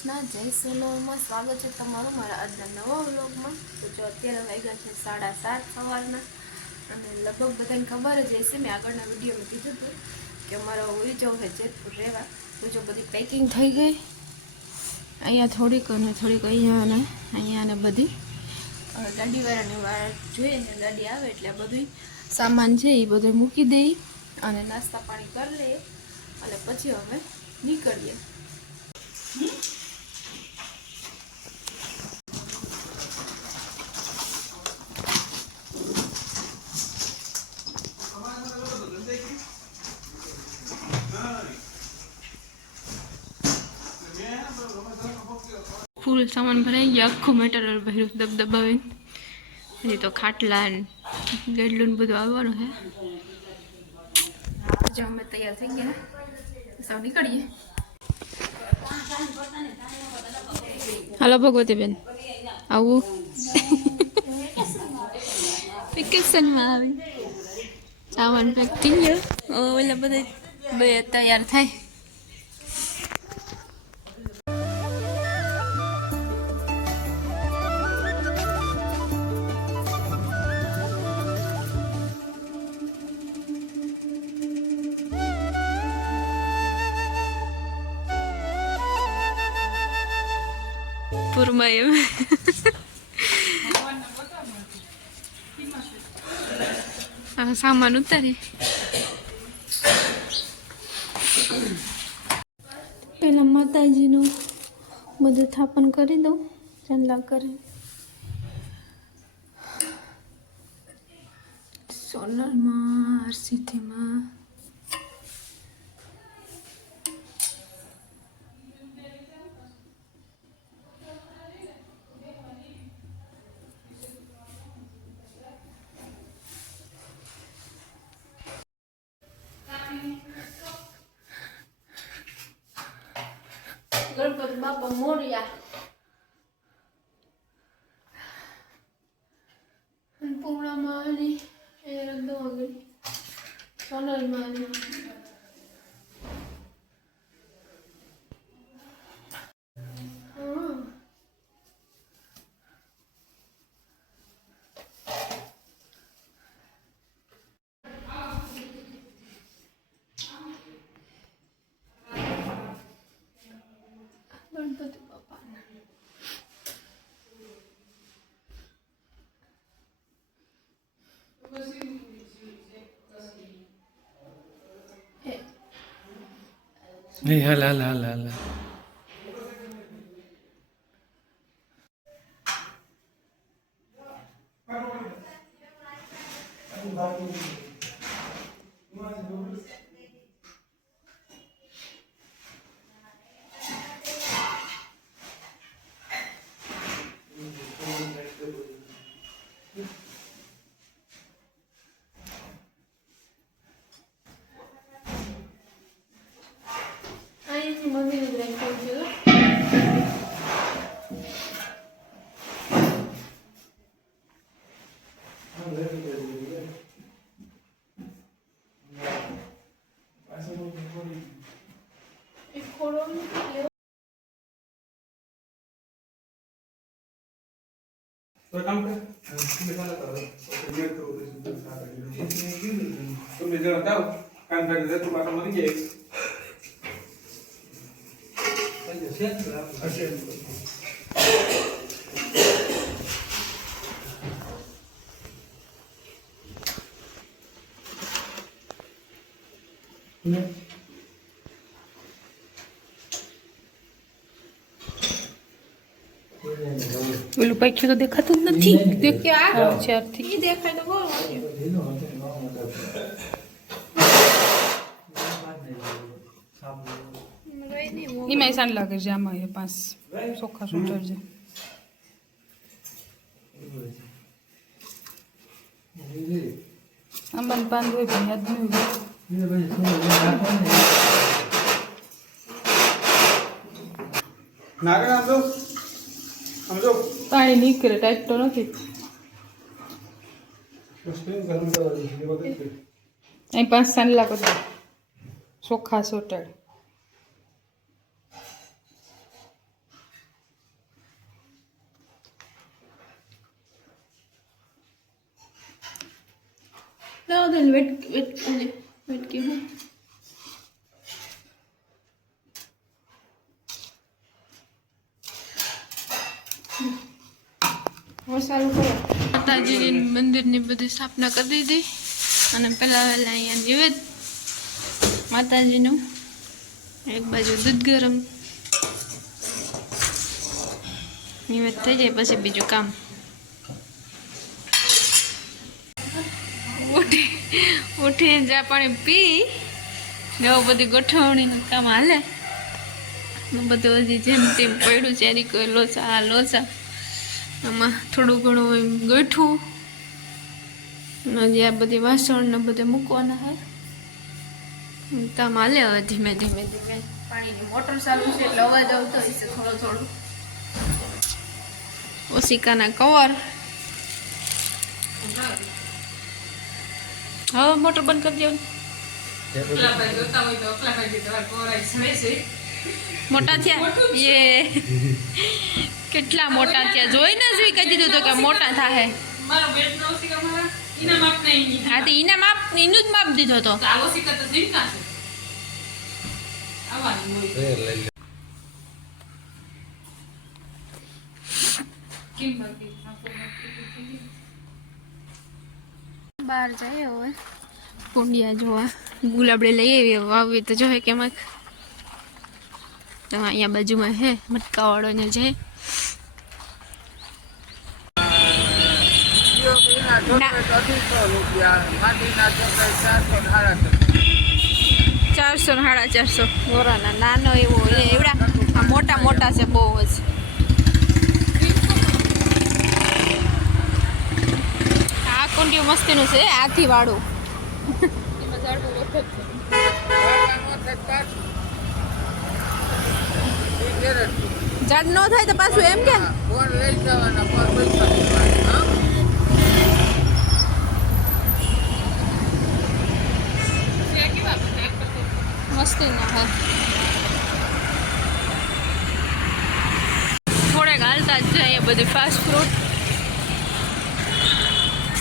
કૃષ્ણ, જય સોનોરમાં સ્વાગત છે તમારું મારા આજના નવા વ્લોગમાં. તો જો અત્યારે વાગ્યા છે સાડા સાત સવારના અને લગભગ બધાને ખબર જ હશે, મેં આગળના વિડીયોમાં કીધું હતું કે અમારો ઉડી જવું છે જેતપુર રહેવા. તો જો બધી પેકિંગ થઈ ગઈ. અહીંયા થોડીક અને થોડીક અહીંયા અને અહીંયા અને બધી. ગાડીવાળાની વાર જોઈએ ને ગાડી આવે એટલે બધું સામાન છે એ બધું મૂકી દઈ અને નાસ્તા પાણી કરી લઈએ અને પછી અમે નીકળીએ. ફૂલ સામાન ભરાઈ ગયા આખું મટીરિયલ ભર્યું દબદબાવીને હજી તો ખાટલા ગેડલું બધું આવવાનું છે. જો અમે તૈયાર થઈ ગયા. સૌ નીકળીએ. હાલો ભગવતી બેન આવું. વેકેશનમાં આવી. સામાન પેક થઈ ગયો. ઓલા બધા બે તૈયાર થાય. પૂરમાં એમ સામાન ઉતારે પેલા માતાજીનું બધું થાપન કરી દઉં ચાંદલા કરી સોનલમાં હરસિદ્ધિમાં Moria. Pura mani, era dogri. Sono il mani. નહીં હાલ હાલ હાલ હાલ અહીંથી તો કામ કર તમે ચાલો કરો તમે જરા તાવ કામ કરી દે તું પાછા મરી જાય હશે પેલું પૈખ્યું તો દેખાતું જ નથી. ચારથી દેખાય તો એમાં સાન લાગે છે આમાં એ પાંચ ચોખ્ખા સુટર છે. આમાં પાંદ હોય પણ યાદ નહીં હોય. નાગર સમજો? પાણી નીકળે ટાઈપ તો નથી. અહીં પાંચ સાંડલા કરી ચોખ્ખા સોટાડ. લાવો દેન વેટ વેટ વેટ કે હું? માતાજીની મંદિરની બધી સ્થાપના કરી દીધી. અને પેલા વહેલા અહીંયા નિવેદ માતાજીનું. એક બાજુ દૂધ ગરમ. નિવેદ થઈ જાય, પછી બીજું કામ. ઉઠી ઉઠીને ચા પાણી પી. એવું બધી ગોઠવણીનું કામ હાલે. બધું હજી જેમ તેમ પડ્યું છે એની કોઈ લોચા, આ લોચા. આમાં થોડું ઘણું એમ ગોઠવું. ને હજી આ બધી વાસણ ને બધે મૂકવાના હે. કામ હાલે હવે ધીમે ધીમે ધીમે. પાણીની મોટર ચાલુ છે એટલે અવાજ આવતો હોય છે થોડો થોડો. ઓશિકાના કવર. હવે મોટર બંધ કરી દેવું મોટા થયા? યે. કેટલા મોટા છે જોઈને જ કહી દીધું તો કે મોટા થાય હા તો એના માપ એનું જ માપ દીધો તો. તો આવો શીખા તો જીવતા છે? આવવાનું હોય. કેમ બાકી? બહાર જઈએ હવે. કુંડિયા જોવા. ગુલાબડે લઈ આવીએ. વાવી તો જોઈએ કેમક તો અહીંયા બાજુમાં હે મટકાવાળો ને છે ચારસો સાડા ચારસો. ગોરાના નાનો એવો એવડા. આ મોટા મોટા છે બહુ જ. આ કુંડિયું મસ્તીનું છે આથી વાળું. જડ ન થાય તો પાછું એમ કે? મસ્તી ના હા થોડેક હાલતા જ છે અહીંયા બધી ફાસ્ટ ફ્રૂટ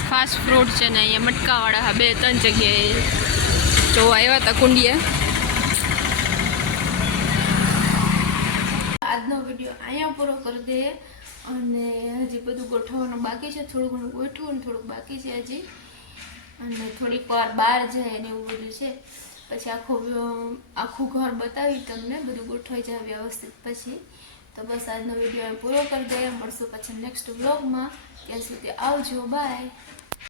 ફાસ્ટ ફ્રૂટ છે ને અહીંયા મટકાવાળા હા, બે ત્રણ જગ્યાએ. જોવા આવ્યા હતા કુંડીએ. આજનો વીડિયો અહીંયા પૂરો કરી દઈએ અને હજી બધું ગોઠવવાનું બાકી છે. થોડું ઘણું ગોઠવું થોડુંક બાકી છે હજી. અને થોડીક વાર બહાર જાય ને એવું બધું છે. પછી આખું આખું ઘર બતાવી તમને, બધું ગોઠવાઈ જાય વ્યવસ્થિત પછી. તો બસ આજનો વીડિયો પૂરો કરી દઈએ. મળશું પછી નેક્સ્ટ વ્લોગમાં ત્યાં સુધી આવજો. બાય